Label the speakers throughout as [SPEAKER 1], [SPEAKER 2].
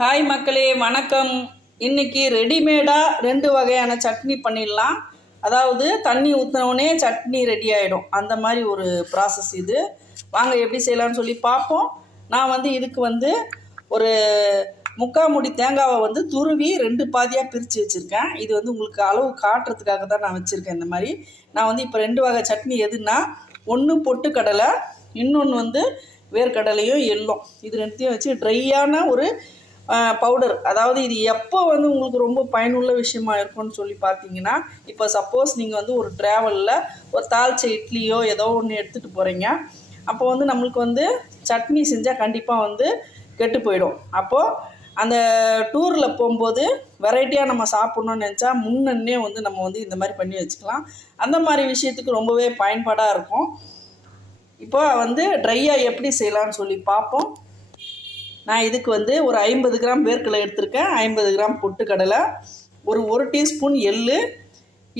[SPEAKER 1] Hi மக்களே வணக்கம். இன்னைக்கு ரெடிமேடாக ரெண்டு வகையான சட்னி பண்ணிடலாம். அதாவது தண்ணி ஊற்றினவுடனே சட்னி ரெடி ஆகிடும் அந்த மாதிரி ஒரு ப்ராசஸ் இது. வாங்க எப்படி செய்யலாம்னு சொல்லி பார்ப்போம். நான் வந்து இதுக்கு வந்து ஒரு முக்கால் முடி தேங்காவை வந்து துருவி ரெண்டு பாதியாக பிரித்து வச்சுருக்கேன். இது வந்து உங்களுக்கு அளவு காட்டுறதுக்காக தான் நான் வச்சுருக்கேன் இந்த மாதிரி. நான் வந்து இப்போ ரெண்டு வகை சட்னி எதுன்னா ஒன்று பொட்டுக்கடலை இன்னொன்று வந்து வேர்க்கடலையும் எள்ளும். இது ரெண்டுத்தையும் வச்சு ட்ரையான ஒரு பவுடர் அதாவது இது எப்போ வந்து உங்களுக்கு ரொம்ப பயனுள்ள விஷயமா இருக்கும்னு சொல்லி பார்த்தீங்கன்னா இப்போ சப்போஸ் நீங்கள் வந்து ஒரு ட்ராவலில் ஒரு தாழ்ச்ச இட்லியோ ஏதோ ஒன்று எடுத்துகிட்டு போகிறீங்க அப்போ வந்து நம்மளுக்கு வந்து சட்னி செஞ்சால் கண்டிப்பாக வந்து கெட்டு போயிடும். அப்போது அந்த டூரில் போகும்போது வெரைட்டியாக நம்ம சாப்பிட்ணுன்னு நினச்சா முன்னே வந்து நம்ம வந்து இந்த மாதிரி பண்ணி வச்சுக்கலாம். அந்த மாதிரி விஷயத்துக்கு ரொம்பவே பயன்பாடாக இருக்கும். இப்போ வந்து ட்ரையாக எப்படி செய்யலாம்னு சொல்லி பார்ப்போம். நான் இதுக்கு வந்து ஒரு ஐம்பது கிராம் வேர்க்கடலை எடுத்திருக்கேன். ஐம்பது கிராம் பொட்டுக்கடலை ஒரு ஒரு டீஸ்பூன் எள்ளு.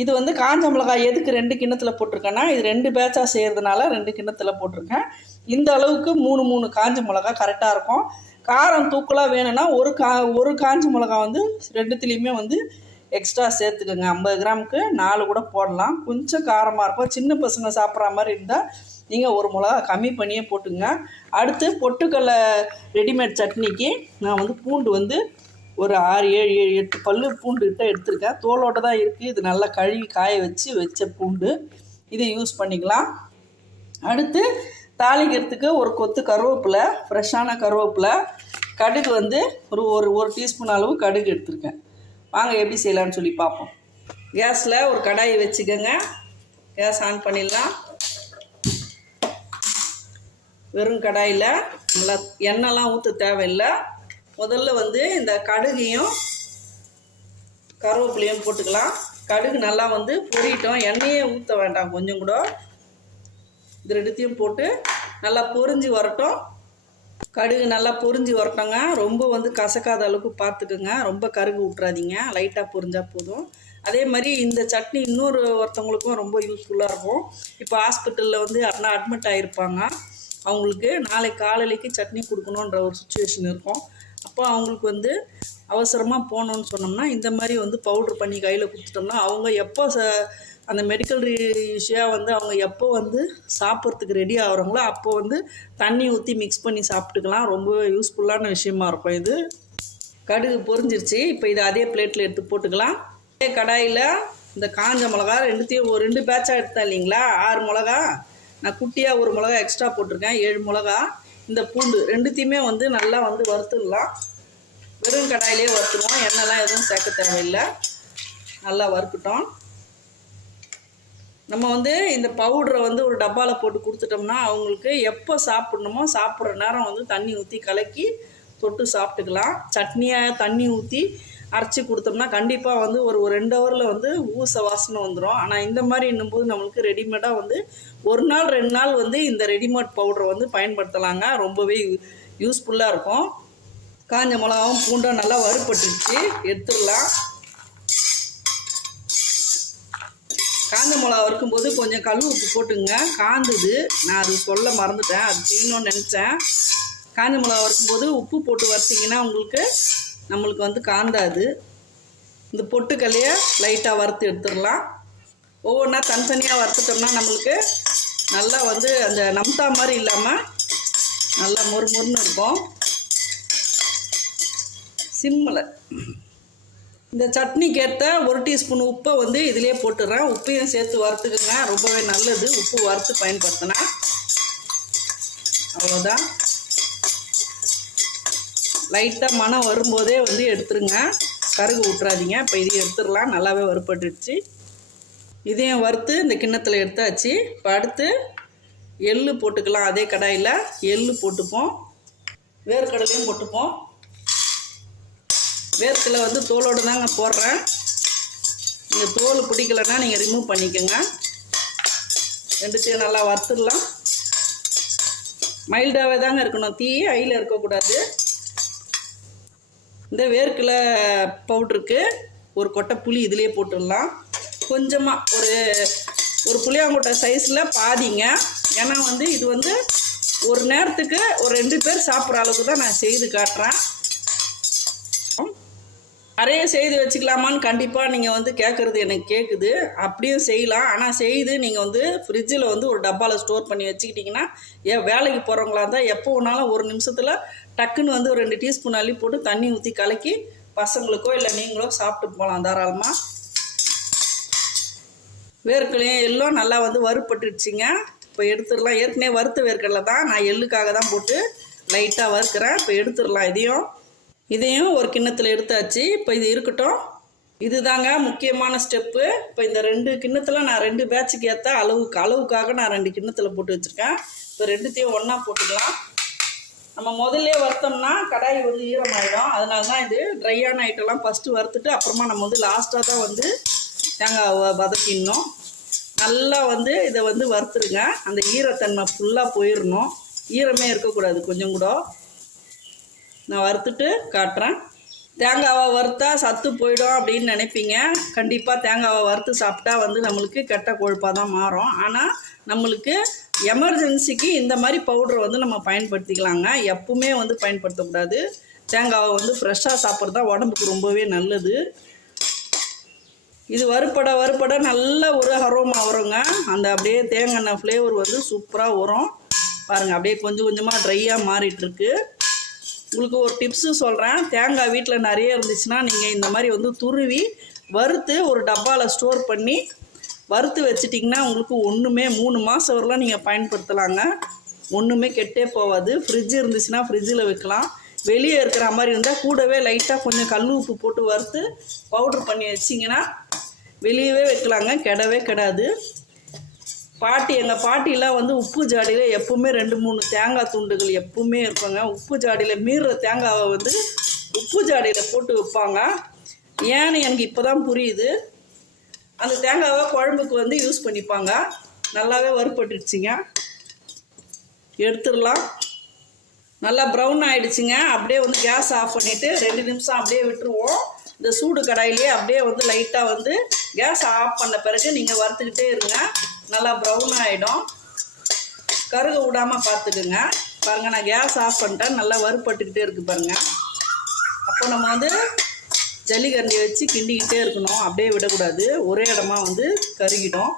[SPEAKER 1] இது வந்து காஞ்ச மிளகாய் எதுக்கு ரெண்டு கிண்ணத்தில் போட்டிருக்கேன்னா இது ரெண்டு பேட்சாக செய்கிறதுனால ரெண்டு கிண்ணத்தில் போட்டிருக்கேன். இந்த அளவுக்கு மூணு மூணு காஞ்ச மிளகா கரெக்டாக இருக்கும். காரம் தூக்கலாக வேணும்னா ஒரு கா ஒரு காஞ்ச மிளகா வந்து ரெண்டுத்துலேயுமே வந்து எக்ஸ்ட்ரா சேர்த்துக்கோங்க. ஐம்பது கிராமுக்கு நாலு கூட போடலாம். கொஞ்சம் காரமாக இருக்கும். சின்ன பசங்க சாப்பிட்ற மாதிரி இருந்தால் நீங்கள் ஒரு மிளகா கம்மி பண்ணியே போட்டுங்க. அடுத்து பொட்டுக்கடலை ரெடிமேட் சட்னிக்கு நான் வந்து பூண்டு வந்து ஒரு ஆறு ஏழு ஏழு எட்டு பல் பூண்டுகிட்ட எடுத்திருக்கேன். தோலோட தான் இருக்குது இது நல்லா கழுவி காய வச்சு வச்ச பூண்டு. இதை யூஸ் பண்ணிக்கலாம். அடுத்து தாளிக்கிறதுக்கு ஒரு கொத்து கருவேப்பிலை ஃப்ரெஷ்ஷான கருவேப்பிலை. கடுகு வந்து ஒரு ஒரு ஒரு டீஸ்பூன் அளவு கடுகு எடுத்திருக்கேன். வாங்க எப்படி செய்யலான்னு சொல்லி பார்ப்போம். கேஸில் ஒரு கடாயை வச்சுக்கோங்க. கேஸ் ஆன் பண்ணிடலாம். வெறும் கடாயில் நல்லா எண்ணெய்லாம் ஊற்ற தேவையில்லை. முதல்ல வந்து இந்த கடுகையும் கருவேப்பிலையும் போட்டுக்கலாம். கடுகு நல்லா வந்து பொரியட்டும். எண்ணெயே ஊற்ற வேண்டாம் கொஞ்சம் கூட. இது ரெண்டுத்தையும் போட்டு நல்லா பொரிஞ்சு வரட்டும். கடுகு நல்லா பொரிஞ்சு வரட்டோங்க. ரொம்ப வந்து கசக்காத அளவுக்கு பார்த்துக்குங்க. ரொம்ப கருகு விட்றாதீங்க லைட்டாக பொரிஞ்சா போதும். அதே மாதிரி இந்த சட்னி இன்னொரு ஒருத்தவங்களுக்கும் ரொம்ப யூஸ்ஃபுல்லாக இருக்கும். இப்போ ஹாஸ்பிட்டலில் வந்து யாருனா அட்மிட் ஆகிருப்பாங்க அவங்களுக்கு நாளை காலையிலைக்கு சட்னி கொடுக்கணுன்ற ஒரு சுச்சுவேஷன் இருக்கும். அப்போ அவங்களுக்கு வந்து அவசரமாக போகணுன்னு சொன்னோம்னா இந்த மாதிரி வந்து பவுட்ரு பண்ணி கையில் கொடுத்துட்டோம்னா அவங்க எப்போ ச அந்த மெடிக்கல் இஷ்யூவாக வந்து அவங்க எப்போ வந்து சாப்பிட்றதுக்கு ரெடி ஆகுறாங்களோ அப்போ வந்து தண்ணி ஊற்றி மிக்ஸ் பண்ணி சாப்பிட்டுக்கலாம். ரொம்ப யூஸ்ஃபுல்லான விஷயமா இருக்கும் இது. கடுகு பொரிஞ்சிருச்சு. இப்போ இதை அதே பிளேட்டில் எடுத்து போட்டுக்கலாம். அதே கடாயில் இந்த காஞ்ச மிளகா ரெண்டுத்தையும் ஒரு ரெண்டு பேட்சாக எடுத்தேன் இல்லைங்களா? ஆறு மிளகா. நான் குட்டியாக ஒரு மிளகா எக்ஸ்ட்ரா போட்டிருக்கேன். ஏழு மிளகா இந்த பூண்டு ரெண்டுத்தையுமே வந்து நல்லா வந்து வறுத்துடலாம். வெறும் கடாயிலே வறுத்துருவோம். எண்ணெய்லாம் எதுவும் சேர்க்க தேவையில்லை. நல்லா வறுக்கட்டும் நம்ம வந்து இந்த பவுடரை வந்து ஒரு டப்பாவில் போட்டு கொடுத்துட்டோம்னா அவங்களுக்கு எப்போ சாப்பிட்ணுமோ சாப்பிட்ற நேரம் வந்து தண்ணி ஊற்றி கலக்கி தொட்டு சாப்பிட்டுக்கலாம். சட்னியாக தண்ணி ஊற்றி அரைச்சி கொடுத்தோம்னா கண்டிப்பாக வந்து ஒரு ஒரு ரெண்டு ஹவரில் வந்து ஊச வாசனை வந்துடும் ஆனால் இந்த மாதிரி இன்னும்போது நம்மளுக்கு ரெடிமேடாக வந்து ஒரு நாள் ரெண்டு நாள் வந்து இந்த ரெடிமேட் பவுடரை வந்து பயன்படுத்தலாங்க. ரொம்பவே யூஸ்ஃபுல்லாக இருக்கும். காஞ்ச மிளகாவும் பூண்டும் நல்லா வறுபட்டுருச்சு. எடுத்துடலாம். காஞ்ச மிளகா வறுக்கும்போது கொஞ்சம் கல் உப்பு போட்டுங்க. காந்துது. நான் அது சொல்ல மறந்துட்டேன். அது செய்யணும்னு நினச்சேன். காஞ்ச மிளகா வறுக்கும்போது உப்பு போட்டு வறுத்திங்கன்னா உங்களுக்கு நம்மளுக்கு வந்து காந்தாது இந்த பொட்டுக்கல்லையை லைட்டாக வறுத்து எடுத்துடலாம். ஒவ்வொன்றா தனித்தனியாக வறுத்துட்டோம்னா நம்மளுக்கு நல்லா வந்து அந்த நம்தா மாதிரி இல்லாமல் நல்லா மொறு மொறுன்னு இருக்கும். சிம்மில். இந்த சட்னிக்கு ஏற்ற ஒரு டீஸ்பூன் உப்பை வந்து இதிலே போட்டுடுறேன் உப்பையும் சேர்த்து வறுத்துக்குங்க. ரொம்பவே நல்லது. உப்பு வறுத்து பயன்படுத்தினா. அவ்வளோதான் லைட்டாக மனம் வரும்போதே வந்து எடுத்துருங்க. கருகு விட்றாதீங்க இப்போ இதையும் எடுத்துடலாம். நல்லாவே வறுப்பட்டுடுச்சு இதையும் வறுத்து இந்த கிண்ணத்தில் எடுத்தாச்சு. இப்போ அடுத்து எள்ளு போட்டுக்கலாம். அதே கடாயில் எள்ளு போட்டுப்போம். வேர்க்கடலையும் போட்டுப்போம். வேர்க்கடலை வந்து தோலோடு தாங்க போடுறேன். நீங்கள் தோல் பிடிக்கலன்னா நீங்கள் ரிமூவ் பண்ணிக்கோங்க. ரெண்டுத்தையும் நல்லா வறுத்துடலாம். மைல்டாகவே தாங்க இருக்கணும். தீ ஐயில் இருக்கக்கூடாது. இந்த வேர்க்கலை பவுட்ருக்கு ஒரு கொட்டை புளி இதிலே போட்டுடலாம். கொஞ்சமாக ஒரு ஒரு புளியாங்கொட்டை சைஸில் பாதிங்க. ஏன்னா வந்து இது வந்து ஒரு நேரத்துக்கு ஒரு ரெண்டு பேர் சாப்பிட்ற அளவுக்கு தான் நான் செய்து காட்டுறேன். நிறைய செய்து வச்சுக்கலாமான்னு கண்டிப்பாக நீங்கள் வந்து கேட்குறது எனக்கு கேட்குது அப்படியும் செய்யலாம். ஆனால் செய்து நீங்கள் வந்து ஃப்ரிட்ஜில் வந்து ஒரு டப்பாவில் ஸ்டோர் பண்ணி வச்சுக்கிட்டிங்கன்னா ஏன் வேலைக்கு போகிறவங்களா இருந்தால் எப்போ வேணாலும் ஒரு நிமிஷத்தில் டக்குன்னு வந்து ஒரு ரெண்டு டீஸ்பூன் அள்ளி போட்டு தண்ணி ஊற்றி கலக்கி பசங்களுக்கோ இல்லை நீங்களோ சாப்பிட்டு போகலாம் தாராளமாக வேர்க்கடலையும் எல்லாம் நல்லா வந்து வறுப்பட்டுடுச்சிங்க இப்போ எடுத்துடலாம். ஏற்கனவே வறுத்த வேர்க்கடலை தான். நான் எள்ளுக்காக தான் போட்டு லைட்டாக வறுக்கிறேன். இப்போ எடுத்துடலாம் இதையும். இதையும் ஒரு கிண்ணத்தில் எடுத்தாச்சு. இப்போ இது இருக்கட்டும். இதுதாங்க முக்கியமான ஸ்டெப்பு இப்போ இந்த ரெண்டு கிண்ணத்தில் நான் ரெண்டு பேட்சுக்கு ஏற்ற அளவுக்கு அளவுக்காக நான் ரெண்டு கிண்ணத்தில் போட்டு வச்சுருக்கேன். இப்போ ரெண்டுத்தையும் ஒன்றா போட்டுக்கலாம். நம்ம முதல்ல வறுத்தோம்னா கடாய் வந்து ஈரமாயிடும். அதனால தான் இது ட்ரையான ஐட்டம்லாம் ஃபஸ்ட்டு வறுத்துட்டு அப்புறமா நம்ம வந்து லாஸ்ட்டாக தான் வந்து தேங்காய் வதக்கிடணும். நல்லா வந்து இதை வந்து வறுத்துருங்க. அந்த ஈரத்தன்மை ஃபுல்லாக போயிடணும். ஈரமே இருக்கக்கூடாது கொஞ்சம் கூட. நான் வறுத்துட்டு காட்டுறேன். தேங்காவை வறுத்தா சத்து போயிடும் அப்படின்னு நினைப்பீங்க. கண்டிப்பாக தேங்காவை வறுத்து சாப்பிட்டா வந்து நம்மளுக்கு கெட்ட கொழுப்பாக தான் மாறும். ஆனால் நம்மளுக்கு எமர்ஜென்சிக்கு இந்த மாதிரி பவுடரை வந்து நம்ம பயன்படுத்திக்கலாங்க. எப்பவுமே வந்து பயன்படுத்தக்கூடாது. தேங்காவை வந்து ஃப்ரெஷ்ஷாக சாப்பிட்றது தான் உடம்புக்கு ரொம்பவே நல்லது. இது வறுப்பட வறுப்பட நல்ல ஒரு அரோமா வருங்க. அந்த அப்படியே தேங்காய் ஃப்ளேவர் வந்து சூப்பராக வரும். பாருங்கள் அப்படியே கொஞ்சம் கொஞ்சமாக ட்ரையாக மாறிட்டுருக்கு. உங்களுக்கு ஒரு டிப்ஸு சொல்கிறேன் தேங்காய் வீட்டில் நிறைய இருந்துச்சுன்னா நீங்கள் இந்த மாதிரி வந்து துருவி வறுத்து ஒரு டப்பாவில் ஸ்டோர் பண்ணி வறுத்து வச்சிட்டிங்கன்னா உங்களுக்கு ஒன்றுமே மூணு மாதம் வரலாம் நீங்கள் பயன்படுத்தலாங்க. ஒன்றுமே கெட்டே போகாது. ஃப்ரிட்ஜ் இருந்துச்சுன்னா ஃப்ரிட்ஜில் வைக்கலாம். வெளியே இருக்கிற மாதிரி இருந்தால் கூடவே லைட்டாக கொஞ்சம் கல் உப்பு போட்டு வறுத்து பவுட்ரு பண்ணி வச்சிங்கன்னா வெளியவே வைக்கலாங்க. கெடவே கெடாது. பாட்டி எங்கள் பாட்டிலாம் வந்து உப்பு ஜாடியில் எப்பவுமே ரெண்டு மூணு தேங்காய் துண்டுகள் எப்பவுமே இருப்பாங்க உப்பு ஜாடியில் மீறுற தேங்காவை வந்து உப்பு ஜாடியில் போட்டு வைப்பாங்க. ஏன்னு எனக்கு இப்போ தான் புரியுது. அந்த தேங்காவை குழம்புக்கு வந்து யூஸ் பண்ணிப்பாங்க. நல்லாவே வறுப்பட்டுடுச்சிங்க எடுத்துடலாம். நல்லா ப்ரௌன் ஆகிடுச்சிங்க அப்படியே வந்து கேஸ் ஆஃப் பண்ணிவிட்டு ரெண்டு நிமிஷம் அப்படியே விட்டுருவோம். இந்த சூடு கடாயிலே அப்படியே வந்து லைட்டாக வந்து கேஸ் ஆஃப் பண்ண பிறகு நீங்கள் வறுத்துக்கிட்டே இருங்க. நல்லா ப்ரௌன் ஆகிடும் கருக விடாமல் பார்த்துக்குங்க. பாருங்கள் நான் கேஸ் ஆஃப் பண்ணிட்டேன். நல்லா வறுப்பட்டுக்கிட்டே இருக்குது பாருங்கள் அப்போ நம்ம வந்து ஜல்லிக்கரண்டியை வச்சு கிண்டிக்கிட்டே இருக்கணும். அப்படியே விடக்கூடாது. ஒரே இடமா வந்து கருகிடும்.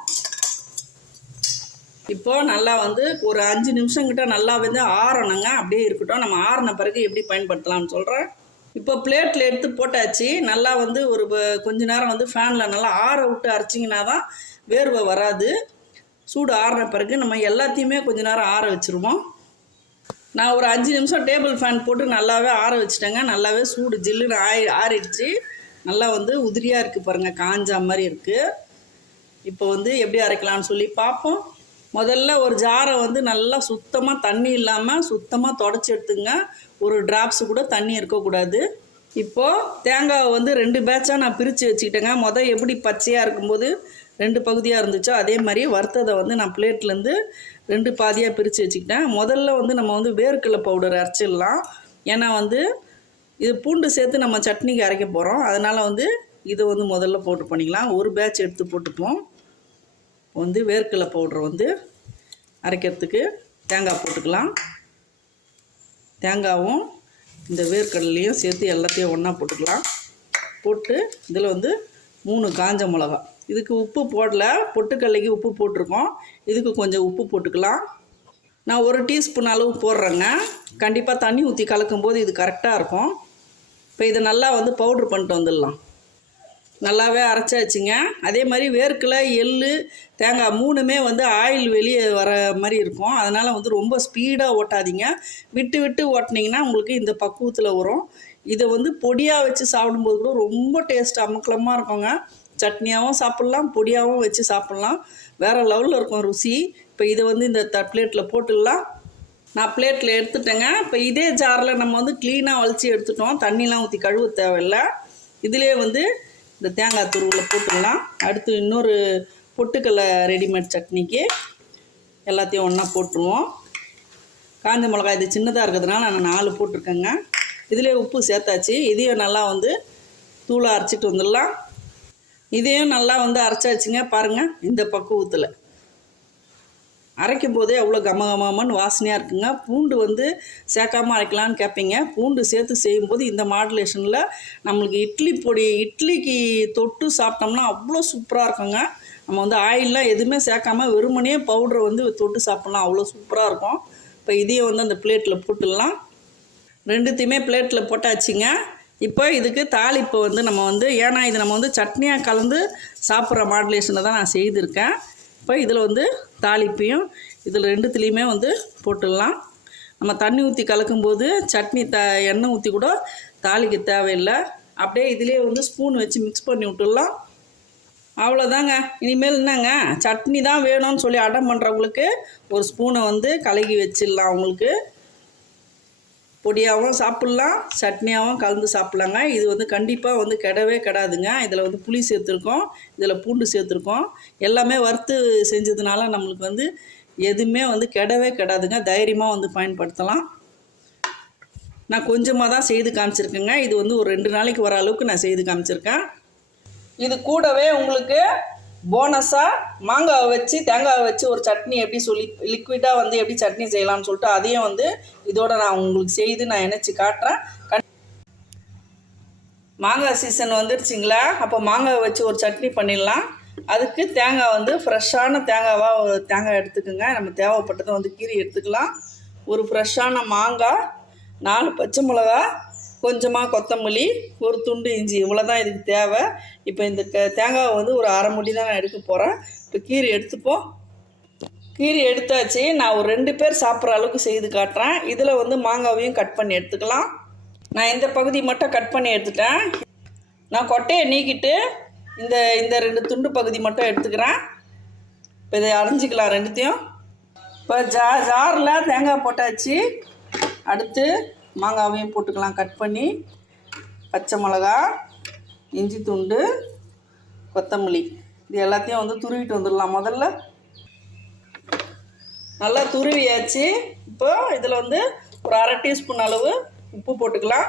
[SPEAKER 1] இப்போது நல்லா வந்து ஒரு அஞ்சு நிமிஷம் கிட்ட நல்லா வந்து ஆறணுங்க. அப்படியே இருக்கட்டும். நம்ம ஆறின பிறகு எப்படி பயன்படுத்தலாம்னு சொல்கிறேன் இப்போ பிளேட்டில் எடுத்து போட்டாச்சு. நல்லா வந்து ஒரு கொஞ்ச நேரம் வந்து ஃபேனில் நல்லா ஆற விட்டு அரைச்சிங்கன்னா தான் வேர்வை வராது. சூடு ஆறின பிறகு நம்ம எல்லாத்தையுமே கொஞ்ச நேரம் ஆற வச்சுருவோம். நான் ஒரு அஞ்சு நிமிஷம் டேபிள் ஃபேன் போட்டு நல்லாவே ஆற வச்சுட்டேங்க. நல்லாவே சூடு ஜில்லுன்னு ஆயி ஆறிடுச்சு. நல்லா வந்து உதிரியாக இருக்குது பாருங்கள் காஞ்சா மாதிரி இருக்குது இப்போ வந்து எப்படி அரைக்கலாம்னு சொல்லி பார்ப்போம். முதல்ல ஒரு ஜாரை வந்து நல்லா சுத்தமாக தண்ணி இல்லாமல் சுத்தமாக தொடச்சி எடுத்துங்க. ஒரு டிராப்ஸ் கூட தண்ணி இருக்கக்கூடாது. இப்போது தேங்காவை வந்து ரெண்டு பேட்சாக நான் பிரித்து வச்சுக்கிட்டேங்க. மொதல் எப்படி பச்சையாக இருக்கும்போது ரெண்டு பகுதியாக இருந்துச்சோ அதே மாதிரி வறுத்ததை வந்து நான் பிளேட்லேருந்து ரெண்டு பாதியாக பிரித்து வச்சுக்கிட்டேன். முதல்ல வந்து நம்ம வந்து வேர்க்கடலை பவுடர் அரைச்சிடலாம். ஏன்னா வந்து இது பூண்டு சேர்த்து நம்ம சட்னிக்கு அரைக்க போகிறோம் அதனால் வந்து இதை வந்து முதல்ல போட்டு பண்ணிக்கலாம். ஒரு பேட்ச் எடுத்து போட்டுப்போம். வந்து வேர்க்கடலை பவுடர் வந்து அரைக்கிறதுக்கு தேங்காய் போட்டுக்கலாம். தேங்காவும் இந்த வேர்க்கடலையும் சேர்த்து எல்லாத்தையும் ஒன்றா போட்டுக்கலாம். போட்டு இதில் வந்து மூணு காஞ்ச மிளகா இதுக்கு உப்பு போடல பொட்டுக்கடலைக்கு உப்பு போட்டிருக்கோம். இதுக்கு கொஞ்சம் உப்பு போட்டுக்கலாம். நான் ஒரு டீஸ்பூன் அளவு போடுறேங்க. கண்டிப்பாக தண்ணி ஊற்றி கலக்கும்போது இது கரெக்டாக இருக்கும். இப்போ இதை நல்லா வந்து பவுட்ரு பண்ணிட்டு வந்துடலாம். நல்லாவே அரைச்சாச்சுங்க. அதே மாதிரி வேர்க்கலை எள்ளு தேங்காய் மூணுமே வந்து ஆயில் வெளியே வர மாதிரி இருக்கும். அதனால் வந்து ரொம்ப ஸ்பீடாக ஓட்டாதீங்க. விட்டு விட்டு ஓட்டினீங்கன்னா உங்களுக்கு இந்த பக்குவத்தில் வரும். இதை வந்து பொடியாக வச்சு சாப்பிடும்போது கூட ரொம்ப டேஸ்ட் அமக்கலமாக இருக்குங்க. சட்னியாகவும் சாப்பிட்லாம் பொடியாகவும் வச்சு சாப்பிட்லாம். வேறு லெவலில் இருக்கும் ருசி. இப்போ இதை வந்து இந்த த பிளேட்டில் போட்டுடலாம். நான் பிளேட்டில் எடுத்துட்டேங்க. இப்போ இதே ஜாரில் நம்ம வந்து க்ளீனாக வலிச்சு எடுத்துட்டோம். தண்ணிலாம் ஊற்றி கழுவ தேவையில்லை. இதிலே வந்து இந்த தேங்காய் துருவில் போட்டுடலாம். அடுத்து இன்னொரு பொட்டுக்கடலை ரெடிமேட் சட்னிக்கு எல்லாத்தையும் ஒன்றா போட்டுருவோம். காஞ்ச மிளகாய் இது சின்னதாக இருக்கிறதுனால நான் நாலு போட்டிருக்கேங்க. இதிலே உப்பு சேர்த்தாச்சு. இதையும் நல்லா வந்து தூளாக அரைச்சிட்டு வந்துடலாம். இதையும் நல்லா வந்து அரைச்சாச்சுங்க பாருங்கள் இந்த பக்குவத்தில். அரைக்கும் போதே அவ்வளோ கம வாசனையாக இருக்குங்க. பூண்டு வந்து சேர்க்காம அரைக்கலான்னு கேட்பீங்க பூண்டு சேர்த்து செய்யும்போது இந்த மாடுலேஷனில் நம்மளுக்கு இட்லி பொடி இட்லிக்கு தொட்டு சாப்பிட்டோம்னா அவ்வளோ சூப்பராக இருக்குங்க. நம்ம வந்து ஆயிலெலாம் எதுவுமே சேர்க்காம வெறுமனே பவுடரை வந்து தொட்டு சாப்பிட்லாம். அவ்வளோ சூப்பராக இருக்கும். இப்போ இதையும் வந்து அந்த பிளேட்டில் போட்டுடலாம். ரெண்டுத்தையுமே பிளேட்டில் போட்டாச்சுங்க. இப்போ இதுக்கு தாளிப்பு வந்து நம்ம வந்து ஏன்னா இது நம்ம வந்து சட்னியாக கலந்து சாப்பிட்ற மாடுலேஷனில் தான் நான் செய்திருக்கேன். இப்போ இதில் வந்து தாளிப்பையும் இதில் ரெண்டுத்துலேயுமே வந்து போட்டுடலாம். நம்ம தண்ணி ஊற்றி கலக்கும்போது சட்னி த எண்ணெய் ஊற்றி கூட தாளிக்க தேவையில்லை. அப்படியே இதுலேயே வந்து ஸ்பூன் வச்சு மிக்ஸ் பண்ணி விட்டுடலாம். அவ்வளோதாங்க இனிமேல் என்னங்க? சட்னி தான் வேணும்னு சொல்லி அடம் பண்ணுறவங்களுக்கு ஒரு ஸ்பூனை வந்து கலகி வச்சிடலாம் அவங்களுக்கு. பொடியாகவும் சாப்பிட்லாம் சட்னியாகவும் கலந்து சாப்பிட்லாங்க. இது வந்து கண்டிப்பாக வந்து கெடவே கெடாதுங்க. இதில் வந்து புளி சேர்த்துருக்கோம் இதில் பூண்டு சேர்த்துருக்கோம். எல்லாமே வறுத்து செஞ்சதுனால நம்மளுக்கு வந்து எதுவுமே வந்து கெடவே கெடாதுங்க. தைரியமாக வந்து பயன்படுத்தலாம். நான் கொஞ்சமாக தான் செய்து காமிச்சிருக்கேங்க. இது வந்து ஒரு ரெண்டு நாளைக்கு வர அளவுக்கு நான் செய்து காமிச்சிருக்கேன். இது கூடவே உங்களுக்கு போனஸாக மாங்காவை வச்சு தேங்காவை வச்சு ஒரு சட்னி எப்படி சொல்லி லிக்விடாக வந்து எப்படி சட்னி செய்யலாம்னு சொல்லிட்டு அதையும் வந்து இதோட நான் உங்களுக்கு செய்து நான் இணைச்சி காட்டுறேன். கண் மாங்காய் சீசன் வந்துருச்சிங்களா? அப்போ மாங்காவை வச்சு ஒரு சட்னி பண்ணிடலாம். அதுக்கு தேங்காய் வந்து ஃப்ரெஷ்ஷான தேங்காவாக ஒரு தேங்காய் எடுத்துக்கோங்க. நம்ம தேவைப்பட்டதை வந்து கீரி எடுத்துக்கலாம். ஒரு ஃப்ரெஷ்ஷான மாங்காய் நாலு பச்சை மிளகா கொஞ்சமாக கொத்தமல்லி ஒரு துண்டு இஞ்சி இவ்வளோ தான் இதுக்கு தேவை. இப்போ இந்த க தேங்காவை வந்து ஒரு அரை முடி தான் நான் எடுக்க போகிறேன் இப்போ கீரை எடுத்துப்போம் கீரை எடுத்தாச்சு. நான் ஒரு ரெண்டு பேர் சாப்பிட்ற அளவுக்கு செய்து காட்டுறேன். இதில் வந்து மாங்காவையும் கட் பண்ணி எடுத்துக்கலாம். நான் இந்த பகுதி மட்டும் கட் பண்ணி எடுத்துட்டேன். நான் கொட்டையை நீக்கிட்டு இந்த இந்த ரெண்டு துண்டு பகுதி மட்டும் எடுத்துக்கிறேன். இப்போ இதை அரைஞ்சிக்கலாம் ரெண்டுத்தையும். இப்போ ஜா ஜாரில் தேங்காய் போட்டாச்சு. அடுத்து மாங்காவையும் போட்டுக்கலாம். கட் பண்ணி பச்சை மிளகா இஞ்சி துண்டு கொத்தமல்லி. இது எல்லாத்தையும் வந்து துருவிட்டு வந்துடலாம். முதல்ல நல்லா துருவியாச்சு. இப்போ இதில் வந்து ஒரு அரை டீஸ்பூன் அளவு உப்பு போட்டுக்கலாம்.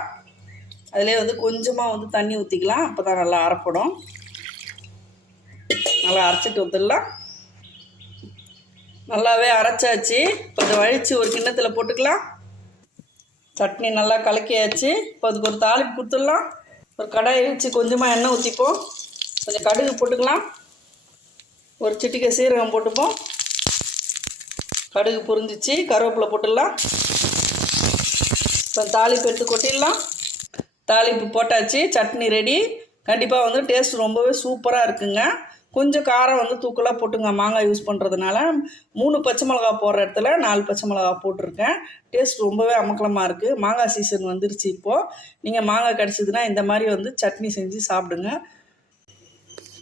[SPEAKER 1] அதிலே வந்து கொஞ்சமாக வந்து தண்ணி ஊற்றிக்கலாம் அப்போ தான் நல்லா அரைப்படும். நல்லா அரைச்சிட்டு வந்துடலாம். நல்லாவே அரைச்சாச்சு. கொஞ்சம் வழித்து ஒரு கிண்ணத்தில் போட்டுக்கலாம். சட்னி நல்லா கலக்கியாச்சு. இப்போ அதுக்கு ஒரு தாளிப்பு கொடுத்துடலாம். ஒரு கடாயை வச்சு கொஞ்சமாக எண்ணெய் ஊற்றிப்போம் கொஞ்சம் கடுகு போட்டுக்கலாம். ஒரு சிட்டிக்கை சீரகம் போட்டுப்போம். கடுகு புரிஞ்சிச்சு. கருவேப்பிலை போட்டுடலாம். இப்போ தாளிப்பு எடுத்து கொட்டிடலாம். தாளிப்பு போட்டாச்சு. சட்னி ரெடி கண்டிப்பாக வந்து டேஸ்ட் ரொம்பவே சூப்பராக இருக்குங்க. கொஞ்சம் காரம் வந்து தூக்கலாக போட்டுங்க. மாங்காய் யூஸ் பண்ணுறதுனால மூணு பச்சை மிளகா போடுற இடத்துல நாலு பச்சை மிளகா போட்டிருக்கேன். டேஸ்ட் ரொம்பவே அமக்கலமாக இருக்குது மாங்காய் சீசன் வந்துருச்சு இப்போது நீங்கள் மாங்காய் கிடச்சிதுன்னா இந்த மாதிரி வந்து சட்னி செஞ்சு சாப்பிடுங்க.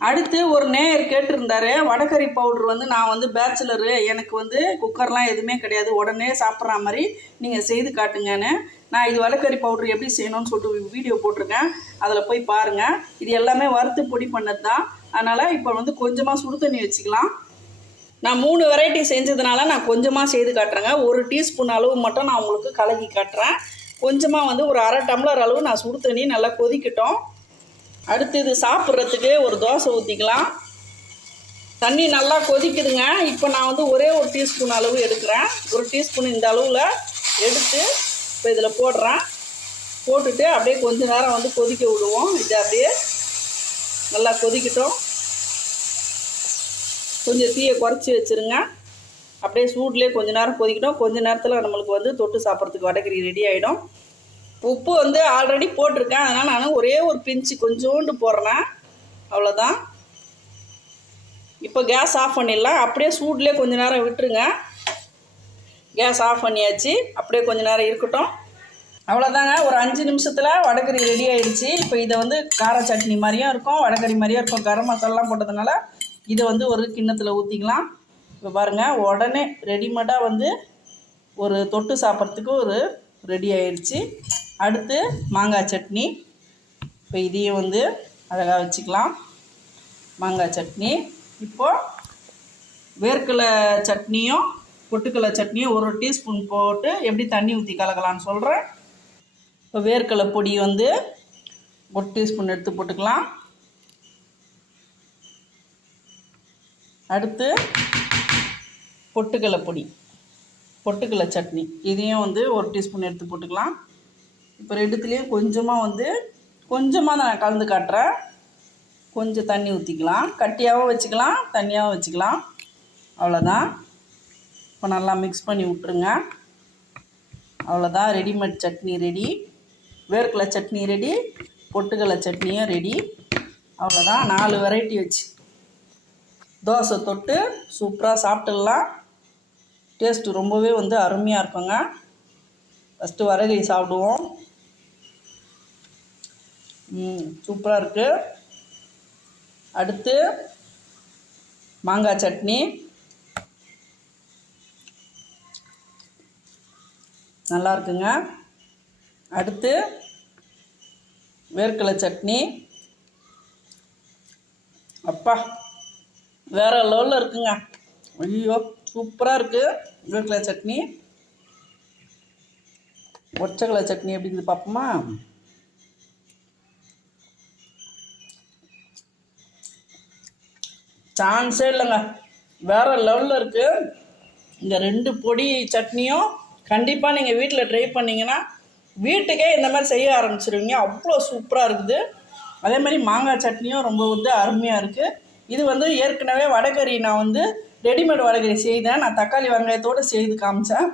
[SPEAKER 1] அடுத்து ஒரு நேயர் கேட்டிருந்தாரு வடகறி பவுடர் வந்து நான் வந்து பேச்சுலரு எனக்கு வந்து குக்கர்லாம் எதுவுமே கிடையாது. உடனே சாப்பிட்ற மாதிரி நீங்கள் செய்து காட்டுங்கன்னு. நான் இது வடகறி பவுடர் எப்படி செய்யணும்னு சொல்லிட்டு வீடியோ போட்டிருக்கேன். அதில் போய் பாருங்கள் இது எல்லாமே வறுத்து பொடி பண்ணது தான் அதனால் இப்போ வந்து கொஞ்சமாக சுடு தண்ணி வச்சுக்கலாம். நான் மூணு வெரைட்டி செஞ்சதுனால நான் கொஞ்சமாக செய்து காட்டுறேங்க. ஒரு டீஸ்பூன் அளவு மட்டும் நான் உங்களுக்கு கலக்கி காட்டுறேன். கொஞ்சமாக வந்து ஒரு அரை டம்ளர் அளவு நான் சுடு தண்ணி நல்லா கொதிக்கட்டும். அடுத்து இது சாப்பிட்றதுக்கு ஒரு தோசை ஊற்றிக்கலாம் தண்ணி நல்லா கொதிக்குதுங்க. இப்போ நான் வந்து ஒரே ஒரு டீஸ்பூன் அளவு எடுக்கிறேன். ஒரு டீஸ்பூன் இந்த அளவில் எடுத்து இப்போ இதில் போடுறேன். போட்டுட்டு அப்படியே கொஞ்ச நேரம் வந்து கொதிக்க விடுவோம். இது அப்படியே நல்லா கொதிக்கட்டும். கொஞ்சம் தீயை குறைச்சி வச்சுருங்க. அப்படியே சூட்லேயே கொஞ்ச நேரம் கொதிக்கட்டும். கொஞ்ச நேரத்தில் நம்மளுக்கு வந்து தொட்டு சாப்பிட்றதுக்கு வடகறி ரெடி ஆகிடும் உப்பு வந்து ஆல்ரெடி போட்டிருக்கேன். அதனால் நான் ஒரே ஒரு பிஞ்சு கொஞ்சோண்டு போடுறேன். அவ்வளோதான் இப்போ கேஸ் ஆஃப் பண்ணிடலாம். அப்படியே சூட்லேயே கொஞ்ச நேரம் விட்டுருங்க. கேஸ் ஆஃப் பண்ணியாச்சு. அப்படியே கொஞ்ச நேரம் இருக்கட்டும். அவ்வளோதாங்க ஒரு அஞ்சு நிமிஷத்தில் வடகறி ரெடி ஆயிடுச்சு. இப்போ இதை வந்து கார சட்னி மாதிரியும் இருக்கும் வடகறி மாதிரியும் இருக்கும். கரம் மசாலாலாம் போட்டதுனால இதை வந்து ஒரு கிண்ணத்தில் ஊற்றிக்கலாம் இப்போ பாருங்கள் உடனே ரெடிமேடாக வந்து ஒரு தொட்டு சாப்பிட்றதுக்கு ஒரு ரெடி ஆயிடுச்சு. அடுத்து மாங்காய் சட்னி. இப்போ இதையும் வந்து அழகாக வச்சுக்கலாம். மாங்காய் சட்னி. இப்போது வேர்க்கடலை சட்னியும் பொட்டுக்கடலை சட்னியும் ஒரு டீஸ்பூன் போட்டு எப்படி தண்ணி ஊற்றி கலக்கலாம்னு சொல்கிறேன் இப்போ வேர்க்கடலை பொடி வந்து ஒரு டீஸ்பூன் எடுத்து போட்டுக்கலாம். அடுத்து பொட்டுக்கடலை பொடி பொட்டுக்கடலை சட்னி. இதையும் வந்து ஒரு டீஸ்பூன் எடுத்து போட்டுக்கலாம். இப்போ ரெண்டுத்துலேயும் கொஞ்சமாக வந்து கொஞ்சமாக தான் நான் கலந்து காட்டுறேன். கொஞ்சம் தண்ணி ஊற்றிக்கலாம் கட்டியாகவும் வச்சுக்கலாம் தண்ணியாகவும் வச்சுக்கலாம். அவ்வளோதான் இப்போ நல்லா மிக்ஸ் பண்ணி விட்ருங்க அவ்வளோதான் ரெடிமேட் சட்னி ரெடி வேர்க்கடலை சட்னி ரெடி பொட்டுக்கடலை சட்னியும் ரெடி அவ்வளோதான் நாலு வெரைட்டி வச்சு. தோசை தொட்டு சூப்பராக சாப்பிட்டுடலாம். டேஸ்ட்டு ரொம்பவே வந்து அருமையாக இருக்குங்க. ஃபஸ்ட்டு வரகை சாப்பிடுவோம். சூப்பராக இருக்குது அடுத்து மாங்காய் சட்னி. நல்லா இருக்குங்க. அடுத்து வேர்க்கடலை சட்னி. அப்பா வேற லெவலில் இருக்குங்க. ஐயோ சூப்பராக இருக்குது வேர்க்கடலை சட்னி. ஒற்றைக்கடலை சட்னி எப்படிங்குது பார்ப்போமா? சான்ஸே இல்லைங்க. வேற லெவலில் இருக்குது இந்த ரெண்டு பொடி சட்னியும் கண்டிப்பாக நீங்கள் வீட்டில் ட்ரை பண்ணிங்கன்னா வீட்டுக்கே இந்த மாதிரி செய்ய ஆரம்பிச்சிருவீங்க. அவ்வளோ சூப்பராக இருக்குது. அதே மாதிரி மாங்காய் சட்னியும் ரொம்ப வந்து அருமையாக இருக்குது இது வந்து ஏற்கனவே வடகறி நான் வந்து ரெடிமேட் வடகறி செய்தேன். நான் தக்காளி வெங்காயத்தோடு செய்து காமிச்சேன்.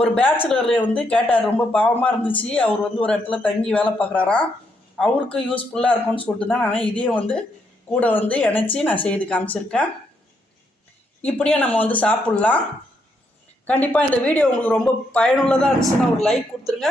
[SPEAKER 1] ஒரு பேச்சுலர் வந்து கேட்டார் ரொம்ப பாவமாக இருந்துச்சு. அவர் வந்து ஒரு இடத்துல தங்கி வேலை பார்க்குறாராம். அவருக்கு யூஸ்ஃபுல்லாக இருக்கும்னு சொல்லிட்டு தான் நான் இதையும் வந்து கூட வந்து இணைச்சி நான் செய்து காமிச்சிருக்கேன். இப்படியே நம்ம வந்து சாப்பிட்லாம். கண்டிப்பாக இந்த வீடியோ உங்களுக்கு ரொம்ப பயனுள்ளதாக இருந்துச்சுன்னா ஒரு லைக் கொடுத்துருங்க.